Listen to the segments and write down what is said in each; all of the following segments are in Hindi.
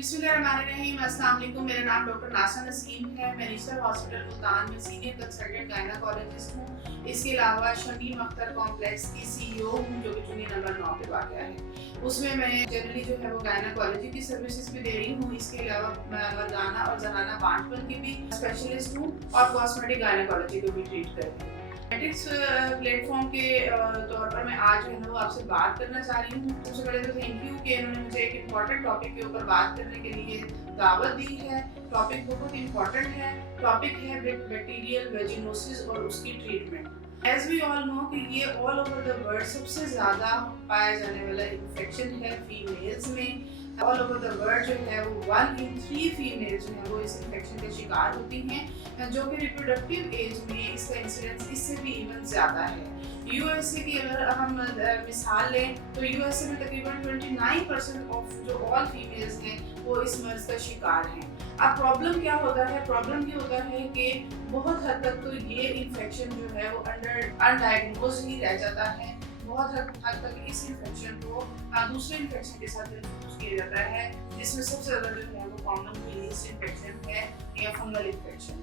बिस्मिल्लाहिर्रहमानिर्रहीम। अस्सलाम वालेकुम। मेरा नाम डॉक्टर नासा नसीम है। मैं निशर हॉस्पिटल मुल्तान में सीनियर कंसल्टेंट गायनाकोलॉजिस्ट हूँ। इसके अलावा शमीम अख्तर कॉम्प्लेक्स की CEO हूँ, जो कि चुनी नंबर 9 पे वाक़या है। उसमें मैं जनरली जो है वो गायनाकोलॉजी की सर्विसेज भी दे रही हूँ। इसके अलावा मर्दाना और ज़नाना बांझपन की भी स्पेशलिस्ट हूँ और कॉस्मेटिक गायनाकोलॉजी को भी ट्रीट करती हूँ। एथिक्स प्लेटफॉर्म के तौर पर मैं आज जो है वो आपसे बात करना चाह रही हूँ। सबसे पहले तो थैंक यू कि इन्होंने मुझे एक इम्पॉर्टेंट टॉपिक के ऊपर बात करने के लिए दावत दी है। टॉपिक बहुत इम्पॉर्टेंट है। टॉपिक है बैक्टीरियल वेजिनोसिस और उसकी treatment. As we all know कि ये ऑल ओवर द वर्ल्ड सबसे ज़्यादा पाया जाने वाला इन्फेक्शन है फीमेल्स में। ऑल ओवर द वर्ल्ड जो है वो 1 in 3 फीमेल जो है वो इस इन्फेक्शन के शिकार होती हैं, जो कि रिप्रोडक्टिव एज में इसका इंसिडेंस इससे भी इवन ज़्यादा है। USA की अगर हम मिसाल लें तो USA में तकरीबन 29% ऑफ जो ऑल फीमेल्स हैं वो इस मर्ज का शिकार हैं। अब प्रॉब्लम क्या होता है? प्रॉब्लम ये होता है कि बहुत हद तक तो ये इन्फेक्शन जो है वो अनडायग्नोज ही रह जाता है। बहुत हद तक इस इन्फेक्शन को दूसरे इन्फेक्शन के साथ कंफ्यूज किया जाता है, जिसमें सबसे ज़्यादा जो है वो कॉमन इन्फेक्शन है या फंगल इन्फेक्शन।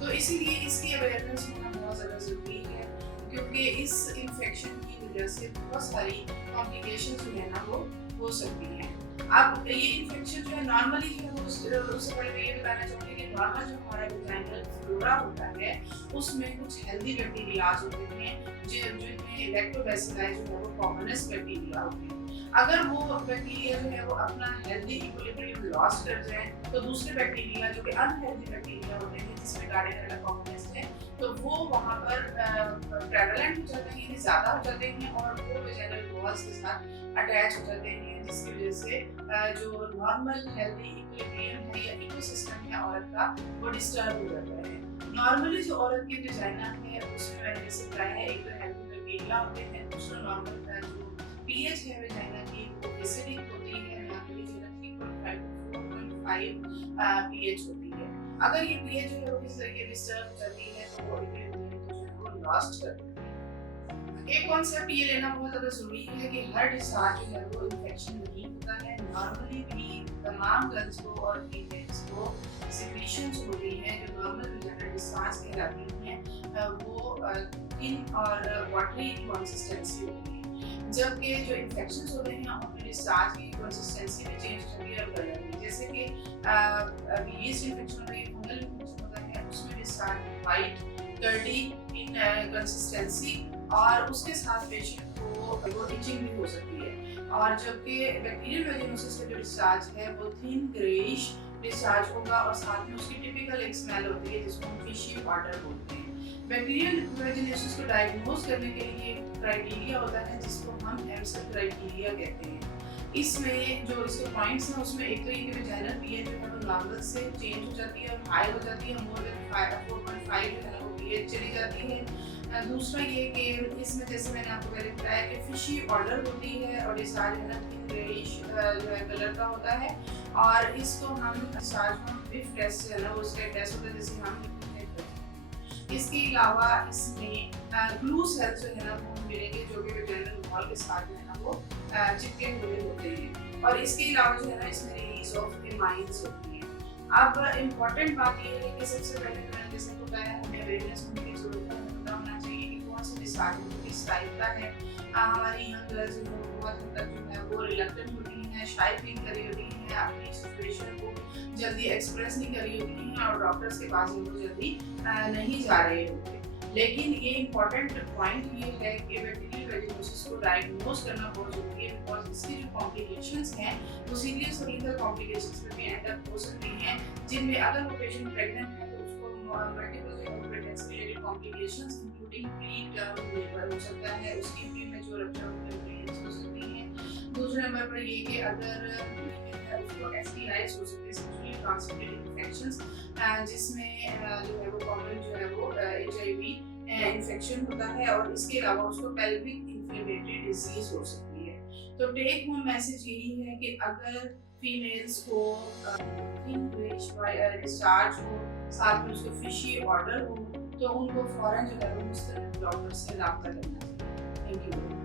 तो इसीलिए इसकी अवेयरनेस होना बहुत ज़्यादा ज़रूरी है, क्योंकि इस इन्फेक्शन की वजह से बहुत सारी कॉम्प्लिकेशंस जो है ना वो हो सकती हैं। अब ये इन्फेक्शन जो है नॉर्मली जो है वो उससे पहले मैं ये बताना चाहूँगी कि नॉर्मल जो हमारा वेजाइनल फ्लोरा होता है उसमें कुछ हेल्दी बैक्टीरियाज होते हैं जिनमें लैक्टोबैसिलाई जो है वो कॉमनेस्ट बैक्टीरिया होते हैं। अगर वो बैक्टीरिया जो है वो अपना हेल्दी इक्विलिब्रियम लॉस कर जाए तो दूसरे बैक्टीरिया जो कि अनहेल्दी बैक्टीरिया होते हैं, जिसमें गार्डियनला कॉमनेस्ट है, तो वो वहाँ पर प्रेवलेंट हो जाते हैं, यानी ज़्यादा हो जाते हैं और वो वेजाइनल वॉल्स के साथ अटैच हो जाते हैं, जिसकी वजह से जो नॉर्मल हेल्दी इक्विलिब्रियम है या इकोसिस्टम है औरत का वो डिस्टर्ब हो जाता है। नॉर्मली जो औरत की वेजाइना है उसमें मैंने जैसे बताया है, एक तो हेल्दी बैक्टीरिया होते हैं, दूसरा नॉर्मल जो pH है वेजाइना की वो एसिडिक होती है, नॉर्मली जो है 3.5 to 4.5 pH होती है। अगर ये pH जो है वो इस तरह के डिस्टर्ब हो जाती है तो बॉडी के जो है वो लॉस्ट कर देती है। एक कॉन्सेप्ट ये लेना बहुत ज़्यादा ज़रूरी है कि हर डिस्चार्ज जो है वो इन्फेक्शन नहीं होता है। नॉर्मली भी तमाम गर्ल्स को और फीमेल्स को सिक्रीशंस होती हैं जो नॉर्मल वेजाइनल डिस्चार्ज कहलाती हैं, वो थिन और वाटरी कंसिस्टेंसी होती है, जबकि जो इन्फेक्शंस होते हैं उनमें डिस्चार्ज की कंसिस्टेंसी भी चेंज होती है और कलर भी। जैसे कि यीस्ट इन्फेक्शन होता है, फंगल इन्फेक्शन होता है, उसमें डिस्चार्ज वाइट डर्टी इन कंसिस्टेंसी और उसके साथ पेशेंट को इचिंग भी हो सकती है। और जबकि बैक्टीरियल वेजिनोसिस का जो डिस्चार्ज है वो थिन ग्रेइश डिस्चार्ज होगा और साथ में उसकी टिपिकल एक स्मेल होती है जिसको हम फिशी वाटर बोलते हैं। बैक्टीरियल वेजिनोसिस को डायग्नोज करने के लिए क्राइटेरिया होता है जिसको हम एमसेट क्राइटेरिया कहते हैं। इसमें जो इसके पॉइंट्स हैं उसमें एक तो ये कि वेजाइनल pH जो है वो नॉर्मल से चेंज हो जाती है और हाई हो जाती है, मोर देन 4.5 जो है वो pH चली जाती है। दूसरा ये कि इसमें जैसे मैंने आपको पहले बताया कि फिशी ऑर्डर होती है और डिस्चार्ज है ना ग्रेइश जो है कलर का होता है, और इसको हम डिस्चार्ज हम बिफ टेस्ट है ना वो उसका टेस्ट होता है जिसे हम इसके अलावा इसमें ग्लू सेल्स जो है ना वो मिलेंगे जो कि वेजाइनल वॉल के साथ जो है ना वो चिपके हुए होते हैं, और इसके अलावा जो है ना इसमें रिलीज ऑफ एमाइन्स होती है। अब इम्पॉर्टेंट बात ये है कि सबसे पहले तो मैंने जैसे बताया हमें अवेयरनेस होने की जरूरत है, हमें पता होना चाहिए कि कौन सा डिस्चार्ज किस टाइप का है। हमारी यंग गर्ल्स जो है बहुत हद तक जो है वो रिलक्टेंट होती हैं, शाय फील करी होती हैं, अपनी सिचुएशन को जल्दी एक्सप्रेस नहीं करी होती हैं और डॉक्टर्स के पास वो जल्दी नहीं जा रहे होते। लेकिन ये इम्पॉर्टेंट पॉइंट ये है कि बैक्टीरियल वेजिनोसिस को डायग्नोज करना बहुत जरूरी है, बिकॉज इसकी जो कॉम्प्लिकेशंस हैं वो सीरियस और लीथल कॉम्प्लिकेशंस में भी एंड अप हो सकती हैं, जिनमें अगर वो पेशेंट प्रेग्नेंट है तो उसको multiple pregnancy related complications including pre term labour हो सकता है, उसकी प्रीमेच्योर रप्चर हो सकती हैं। दूसरे नंबर पर ये कि अगर उसको STIs हो सकते हैं, सेक्सुअली ट्रांसमिटेड इन्फेक्शंस, जिसमें जो है वो कॉमन जो है वो HIV इन्फेक्शन होता है, और इसके अलावा उसको पेल्विक इन्फ्लेमेटरी डिजीज हो सकती है। तो टेक होम मैसेज यही है कि अगर फीमेल्स को डिस्चार्ज हो, साथ में उसको फिशी ऑर्डर हो, तो उनको फौरन जो है वो मुस्तकिल डॉक्टर से रब्ता करना चाहिए। Thank you.